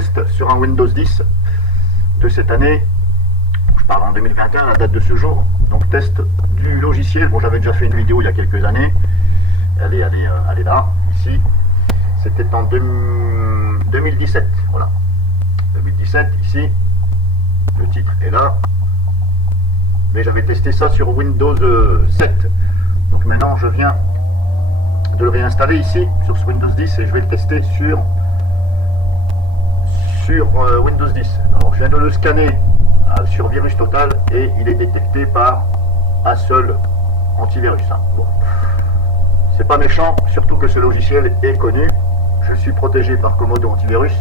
test sur un Windows 10 de cette année. Je parle en 2021, la date de ce jour. Donc test du logiciel. Bon, j'avais déjà fait une vidéo il y a quelques années. Elle est là, ici. C'était en 2017. Voilà. 2017, ici. Le titre est là. Mais j'avais testé ça sur Windows 7. Donc maintenant, je viens de le réinstaller ici, sur ce Windows 10, et je vais le tester sur Windows 10. Alors, je viens de le scanner sur Virus Total, et il est détecté par un seul antivirus. Bon. C'est pas méchant, surtout que ce logiciel est connu. Je suis protégé par Comodo Antivirus.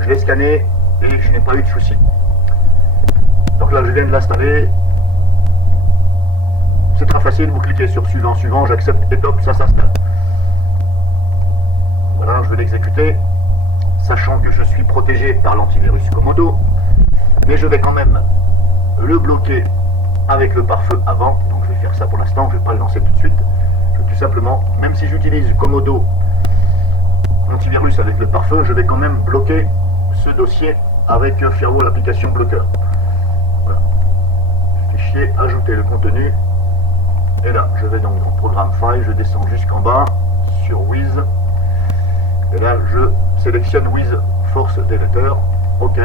Je l'ai scanné et je n'ai pas eu de soucis. Donc là, je viens de l'installer. C'est très facile, vous cliquez sur suivant, suivant, j'accepte et top, ça s'installe. Voilà, je vais l'exécuter, sachant que je suis protégé par l'antivirus Comodo, mais je vais quand même le bloquer avec le pare-feu avant. Donc je vais faire ça pour l'instant, je ne vais pas le lancer tout de suite. Je vais tout simplement, même si j'utilise Comodo antivirus avec le pare-feu, je vais quand même bloquer ce dossier avec Firewall Application Blocker. Voilà. Fichier, ajouter le contenu. Et là, je vais donc dans Programme File, je descends jusqu'en bas, sur Wiz. Et là, je sélectionne Wiz Force Deleter. OK.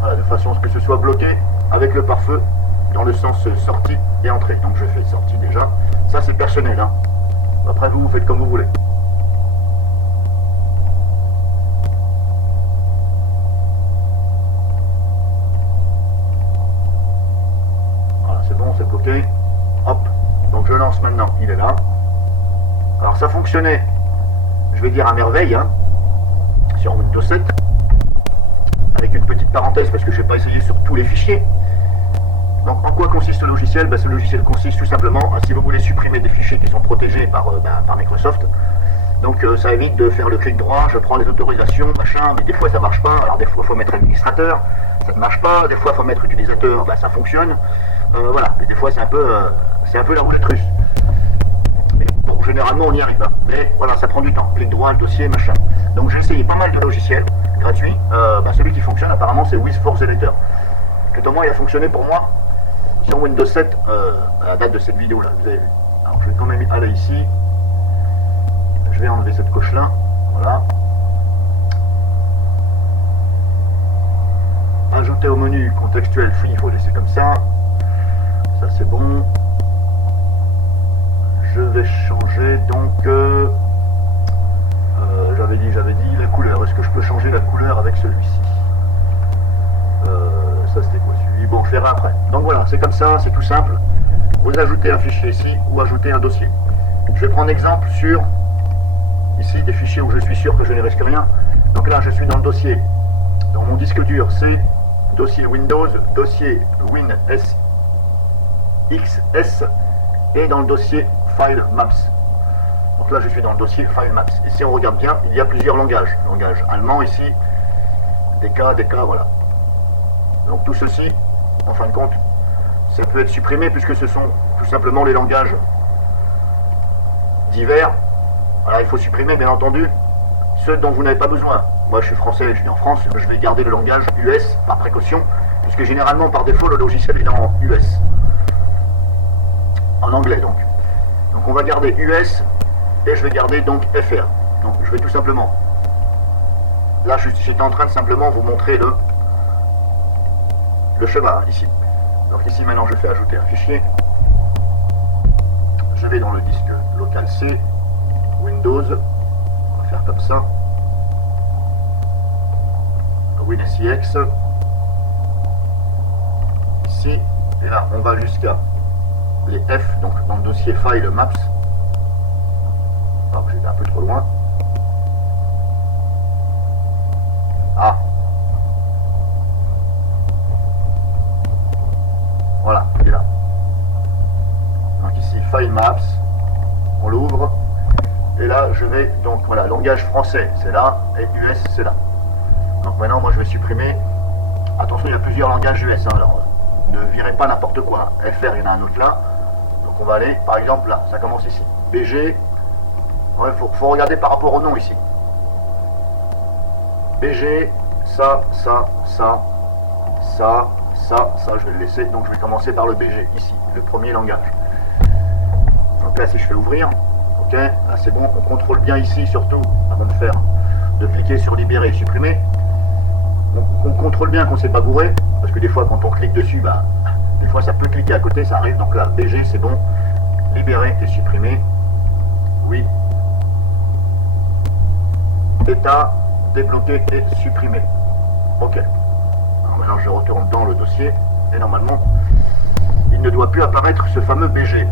Voilà, de façon à ce que ce soit bloqué avec le pare-feu dans le sens sortie et entrée. Donc je fais sortie déjà. Ça, c'est personnel. Après, vous faites comme vous voulez. Voilà, c'est bon, c'est bloqué. Hop, donc je lance maintenant, il est là. Alors ça fonctionnait, je vais dire à merveille, sur Windows 7, avec une petite parenthèse parce que je n'ai pas essayé sur tous les fichiers. Donc en quoi consiste ce logiciel? Ce logiciel consiste tout simplement, si vous voulez supprimer des fichiers qui sont protégés par Microsoft, donc ça évite de faire le clic droit, je prends les autorisations, machin, mais des fois ça marche pas. Alors des fois il faut mettre administrateur, ça ne marche pas, des fois il faut mettre utilisateur, ça fonctionne. Voilà, et des fois c'est un peu la roulette russe. Mais bon, généralement on y arrive. Mais voilà, ça prend du temps. Clic droit, le dossier, machin. Donc j'ai essayé pas mal de logiciels gratuits. Celui qui fonctionne apparemment c'est Wiz Force Deleter. Tout au moins il a fonctionné pour moi sur Windows 7 à la date de cette vidéo là. Vous avez vu. Alors je vais quand même aller ici. Je vais enlever cette coche là. Voilà. Ajouter au menu contextuel free, il faut laisser comme ça. Ça c'est bon. Je vais changer donc j'avais dit la couleur. Est-ce que je peux changer la couleur avec celui-ci? Ça c'était quoi celui? Bon, je verrai après. Donc voilà, c'est comme ça, c'est tout simple. Vous ajoutez un fichier ici ou ajoutez un dossier. Je vais prendre exemple sur ici des fichiers où je suis sûr que je ne risque rien. Donc là je suis dans le dossier. Dans mon disque dur c'est dossier Windows, dossier WinSXS et dans le dossier File Maps. Donc là je suis dans le dossier File Maps. Et si on regarde bien, il y a plusieurs langages. Langage allemand ici, DK, voilà. Donc tout ceci, en fin de compte, ça peut être supprimé puisque ce sont tout simplement les langages divers. Alors il faut supprimer bien entendu ceux dont vous n'avez pas besoin. Moi je suis français, je vis en France, je vais garder le langage US par précaution, puisque généralement par défaut le logiciel est en US. En anglais donc. Donc on va garder US et je vais garder donc FR. Donc je vais tout simplement. Là j'étais en train de simplement vous montrer le schéma ici. Donc ici maintenant je fais ajouter un fichier. Je vais dans le disque local C, Windows, on va faire comme ça. WinSX. Ici, et là on va jusqu'à les F, donc dans le dossier File Maps. Alors j'étais un peu trop loin. Ah. Voilà, il est là. Donc ici File Maps, on l'ouvre. Et là je vais, donc voilà, langage français c'est là, et US c'est là. Donc maintenant moi je vais supprimer. Attention, il y a plusieurs langages US, alors ne virez pas n'importe quoi. FR, il y en a un autre là. Donc on va aller, par exemple là, ça commence ici. BG, ouais, faut regarder par rapport au nom ici. BG, ça, je vais le laisser. Donc je vais commencer par le BG, ici, le premier langage. Donc là, si je fais ouvrir, ok, là c'est bon, on contrôle bien ici, surtout, avant de cliquer sur libérer et supprimer. On contrôle bien qu'on ne s'est pas bourré, parce que des fois, quand on clique dessus, bah, des fois ça peut cliquer à côté, ça arrive. Donc là, BG, c'est bon, libérer et supprimer. Oui. État, débloquer et supprimer. Ok. Alors maintenant je retourne dans le dossier et normalement il ne doit plus apparaître ce fameux BG.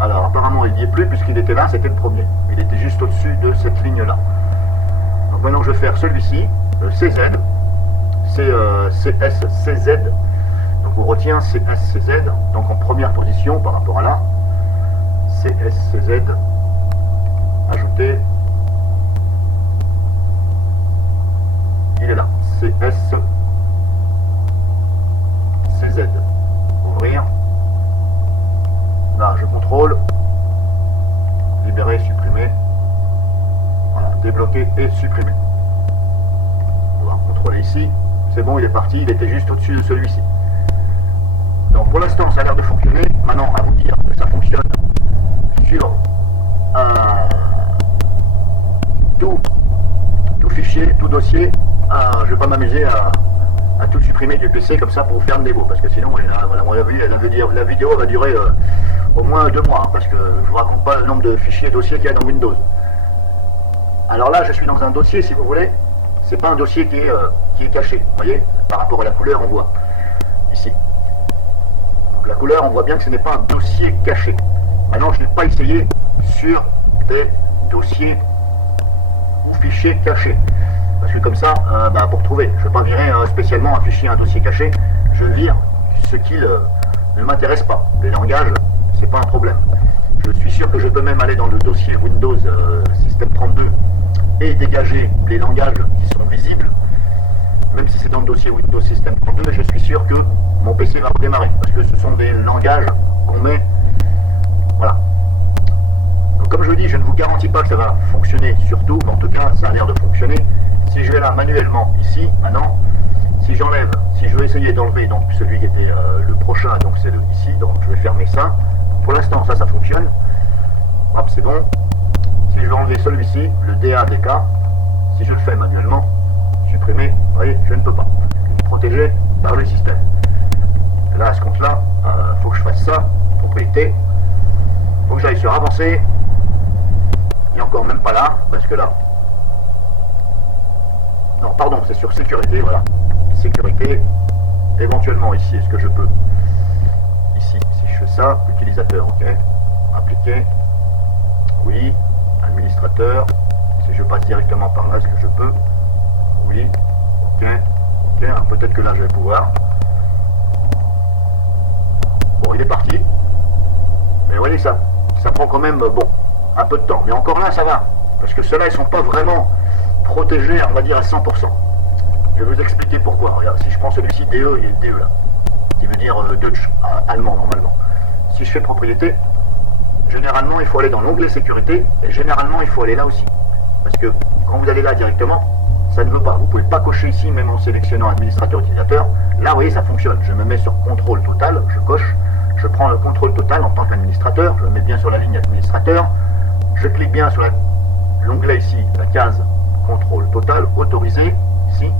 Alors apparemment il n'y est plus puisqu'il était là, c'était le premier. Il était juste au-dessus de cette ligne là. Donc maintenant je vais faire celui-ci, CZ, CSCZ. Donc on retient CSCZ, donc en première position par rapport à là. CSCZ, ajouter. Il est là, CSCZ. Ouvrir. Là, je contrôle. Libérer, supprimer. Voilà, débloquer et supprimer. On va contrôler ici. C'est bon, il est parti. Il était juste au-dessus de celui-ci. Donc pour l'instant, ça a l'air de fonctionner. Maintenant, à vous dire que ça fonctionne sur tout fichier, tout dossier. Je ne vais pas m'amuser à tout supprimer du PC comme ça pour vous faire une démo, parce que sinon la vidéo va durer au moins 2 mois, parce que je ne vous raconte pas le nombre de fichiers et dossiers qu'il y a dans Windows. Alors là, je suis dans un dossier, si vous voulez, c'est pas un dossier qui est caché, vous voyez, par rapport à la couleur, on voit ici. Donc la couleur, on voit bien que ce n'est pas un dossier caché. Maintenant, je n'ai pas essayé sur des dossiers ou fichiers cachés. Parce que comme ça, pour trouver, je ne vais pas virer spécialement un fichier, un dossier caché, je vire ce qui ne m'intéresse pas. Les langages, c'est pas un problème. Je suis sûr que je peux même aller dans le dossier Windows System 32 et dégager les langages qui sont visibles. Même si c'est dans le dossier Windows System 32, je suis sûr que mon PC va redémarrer. Parce que ce sont des langages qu'on met. Voilà. Donc comme je dis, je ne vous garantis pas que ça va fonctionner sur tout, mais en tout cas, ça a l'air de fonctionner. Si je vais là manuellement, ici, maintenant, si j'enlève, si je veux essayer d'enlever donc celui qui était le prochain, donc c'est ici, donc je vais fermer ça. Pour l'instant, ça fonctionne. Hop, c'est bon. Si je veux enlever celui-ci, le DA-DK, si je le fais manuellement, supprimer, vous voyez, je ne peux pas. Protégé par le système. Là, à ce compte-là, il faut que je fasse ça, propriété. Il faut que j'aille sur avancer. Il n'est encore même pas là, parce que là, non, pardon, c'est sur sécurité, voilà. Sécurité, éventuellement ici, est-ce que je peux? Ici, si je fais ça, utilisateur, ok. Appliquer, oui. Administrateur, si je passe directement par là, est-ce que je peux? Oui, ok. Alors peut-être que là, je vais pouvoir. Bon, il est parti. Mais vous voyez, ça prend quand même, bon, un peu de temps. Mais encore là, ça va. Parce que ceux-là, ils ne sont pas vraiment protégé, on va dire, à 100%. Je vais vous expliquer pourquoi. Regarde, si je prends celui-ci, DE, il y a le DE là, qui veut dire Deutsch, allemand normalement. Si je fais propriété, généralement il faut aller dans l'onglet sécurité, et généralement il faut aller là aussi. Parce que quand vous allez là directement, ça ne veut pas. Vous ne pouvez pas cocher ici, même en sélectionnant administrateur utilisateur. Là, vous voyez, ça fonctionne. Je me mets sur contrôle total, je coche, je prends le contrôle total en tant qu'administrateur, je me mets bien sur la ligne administrateur, je clique bien sur l'onglet ici, la case contrôle total, autorisé, ici,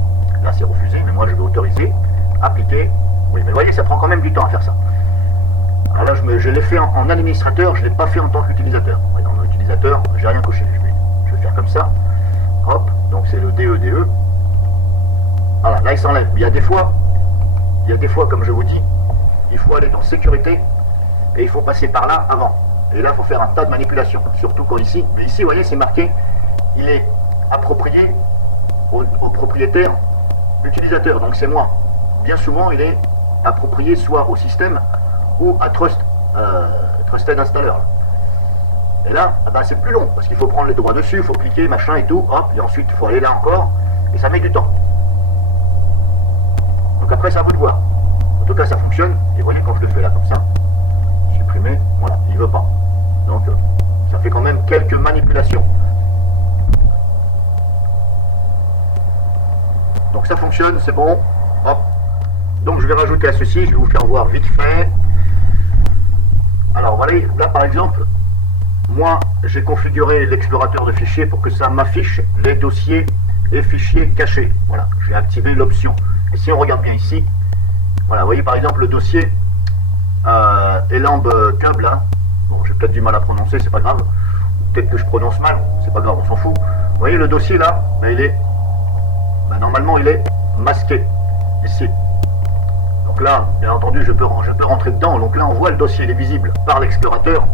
là c'est refusé, mais moi je vais autoriser, appliquer, oui, mais vous voyez, ça prend quand même du temps à faire ça. Alors là, je l'ai fait en administrateur, je ne l'ai pas fait en tant qu'utilisateur. Dans l'utilisateur, j'ai rien coché, je vais faire comme ça, hop, donc c'est le DE. Voilà, là il s'enlève. Il y a des fois, comme je vous dis, il faut aller dans sécurité, et il faut passer par là avant. Et là, il faut faire un tas de manipulations, surtout quand ici, mais ici, vous voyez, c'est marqué, il est approprié au propriétaire utilisateur, donc c'est moi. Bien souvent, il est approprié soit au système ou à Trusted Installer. Et là, c'est plus long, parce qu'il faut prendre les droits dessus, il faut cliquer, machin et tout, hop, et ensuite il faut aller là encore, et ça met du temps. Donc après, c'est à vous de voir. En tout cas, ça fonctionne, et vous voyez, quand je le fais là, comme ça, supprimer, voilà, il veut pas. Donc, ça fait quand même quelques manipulations. Donc c'est bon. Hop. Donc je vais rajouter à ceci, je vais vous faire voir vite fait. Alors voilà, là par exemple, moi j'ai configuré l'explorateur de fichiers pour que ça m'affiche les dossiers et fichiers cachés. Voilà, j'ai activé l'option. Et si on regarde bien ici, voilà, vous voyez par exemple le dossier Elamb Cub là. Bon, j'ai peut-être du mal à prononcer, c'est pas grave. Peut-être que je prononce mal, c'est pas grave, on s'en fout. Vous voyez le dossier là, il est, normalement il est masqué ici. Donc là, bien entendu, je peux rentrer dedans. Donc là, on voit le dossier, il est visible par l'explorateur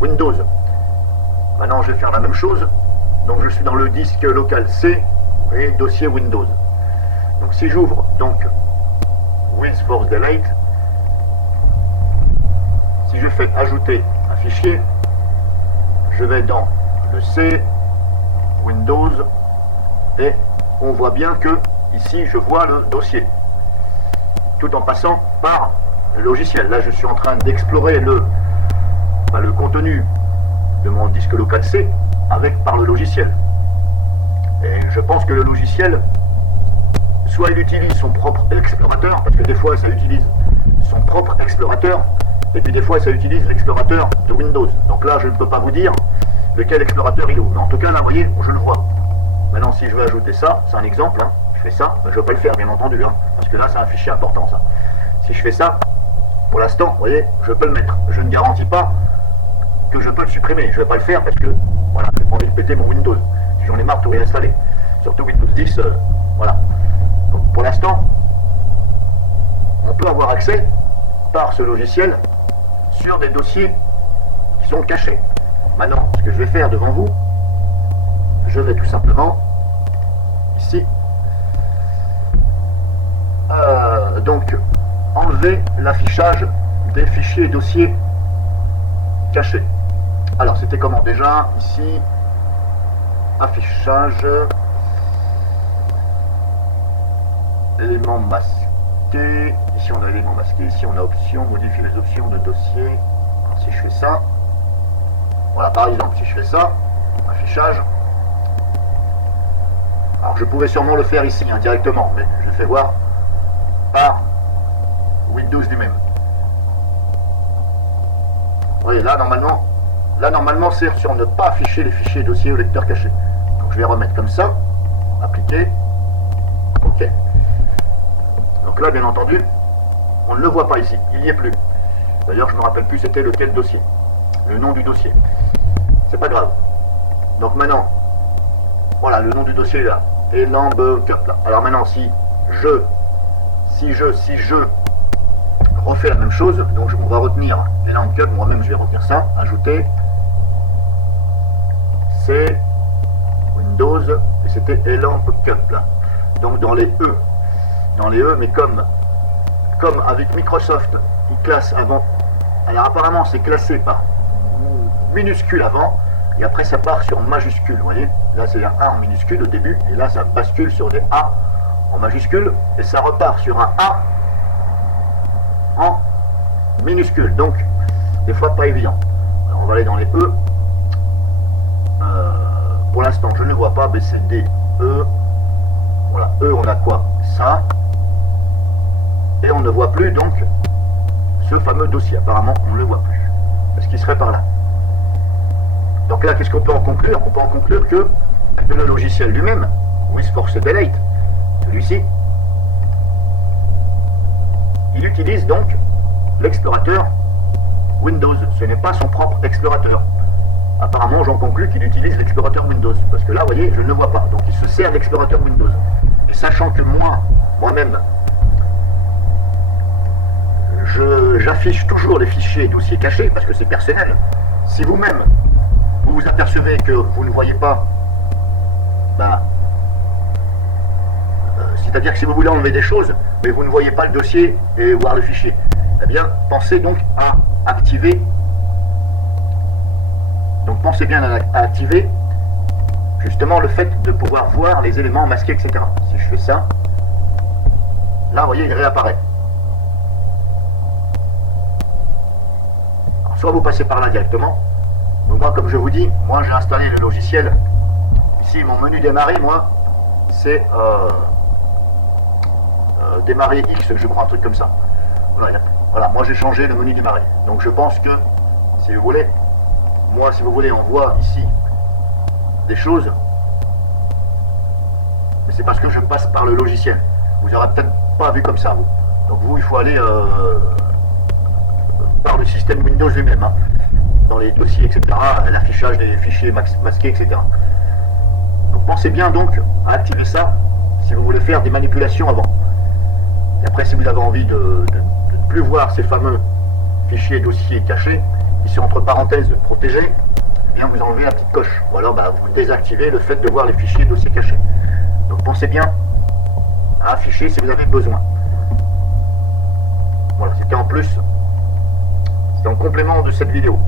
Windows. Maintenant, je vais faire la même chose. Donc je suis dans le disque local C et dossier Windows. Donc si j'ouvre donc WinForce-Delete, si je fais ajouter un fichier, je vais dans le C, Windows, et on voit bien que ici je vois le dossier, tout en passant par le logiciel. Là je suis en train d'explorer le contenu de mon disque local C par le logiciel. Et je pense que le logiciel, soit il utilise son propre explorateur, parce que des fois ça utilise son propre explorateur, et puis des fois ça utilise l'explorateur de Windows. Donc là je ne peux pas vous dire lequel explorateur il ouvre. Mais en tout cas là vous voyez, je le vois. Maintenant si je veux ajouter ça, c'est un exemple, hein. Je fais ça, je ne vais pas le faire bien entendu, hein, parce que là c'est un fichier important ça. Si je fais ça, pour l'instant, vous voyez, je peux le mettre. Je ne garantis pas que je peux le supprimer. Je ne vais pas le faire parce que, voilà, j'ai pas envie de péter mon Windows. Si j'en ai marre de tout réinstaller. Surtout Windows 10, voilà. Donc pour l'instant, on peut avoir accès par ce logiciel sur des dossiers qui sont cachés. Maintenant, ce que je vais faire devant vous, je vais tout simplement, ici, donc, enlever l'affichage des fichiers et dossiers cachés. Alors, c'était comment déjà? Ici, affichage, éléments masqués. Ici, on a éléments masqués. Ici, on a options, modifier les options de dossier. Alors, si je fais ça, voilà, par exemple, si je fais ça, affichage. Alors, je pouvais sûrement le faire ici, hein, directement, mais je fais voir par Windows lui-même. Vous voyez, là normalement c'est sur ne pas afficher les fichiers dossiers au lecteur caché. Donc je vais remettre comme ça, appliquer, ok. Donc là bien entendu, on ne le voit pas ici, il n'y est plus. D'ailleurs je ne me rappelle plus c'était lequel dossier, le nom du dossier. C'est pas grave. Donc maintenant, voilà, le nom du dossier est là, Elamb Cup là. Alors maintenant si je refais la même chose, donc on va retenir Elamb Cup, moi-même je vais retenir ça, ajouter, c'est Windows, et c'était Elamb Cup là. Donc dans les E, mais comme avec Microsoft, il classe avant, alors apparemment c'est classé par minuscule avant, et après ça part sur majuscule, vous voyez, là c'est un A en minuscule au début, et là ça bascule sur des A en majuscule, et ça repart sur un A en minuscule, donc des fois pas évident. Alors on va aller dans les E. Pour l'instant je ne vois pas B, C, D, E. Voilà, E on a quoi? Ça. Et on ne voit plus donc ce fameux dossier. Apparemment on ne le voit plus. Est-ce qu'il serait par là? Donc là qu'est-ce qu'on peut en conclure? On peut en conclure que le logiciel lui-même, WinForce-Delete, celui-ci, il utilise donc l'explorateur Windows. Ce n'est pas son propre explorateur. Apparemment, j'en conclus qu'il utilise l'explorateur Windows. Parce que là, vous voyez, je ne le vois pas. Donc, il se sert de l'explorateur Windows. Et sachant que moi-même, j'affiche toujours les fichiers et dossiers cachés, parce que c'est personnel. Si vous-même, vous vous apercevez que vous ne voyez pas, c'est-à-dire que si vous voulez enlever des choses, mais vous ne voyez pas le dossier et voir le fichier, eh bien, pensez donc à activer. Donc, pensez bien à activer justement le fait de pouvoir voir les éléments masqués, etc. Si je fais ça, là, vous voyez, il réapparaît. Alors, soit vous passez par là directement. Donc, moi, comme je vous dis, moi, j'ai installé le logiciel. Ici, mon menu démarrer, moi, c'est démarrer X, je crois, un truc comme ça. Voilà, moi j'ai changé le menu démarrer. Donc je pense que, si vous voulez, moi si vous voulez, on voit ici des choses, mais c'est parce que je passe par le logiciel. Vous n'aurez peut-être pas vu comme ça, vous. Donc vous, il faut aller par le système Windows lui-même, hein, dans les dossiers, etc., l'affichage des fichiers masqués, etc. Donc pensez bien donc à activer ça si vous voulez faire des manipulations avant. Et après, si vous avez envie de ne plus voir ces fameux fichiers dossiers cachés, qui sont entre parenthèses protégés, eh bien vous enlevez la petite coche. Ou alors vous désactivez le fait de voir les fichiers dossiers cachés. Donc pensez bien à afficher si vous avez besoin. Voilà, c'était en plus, c'était en complément de cette vidéo.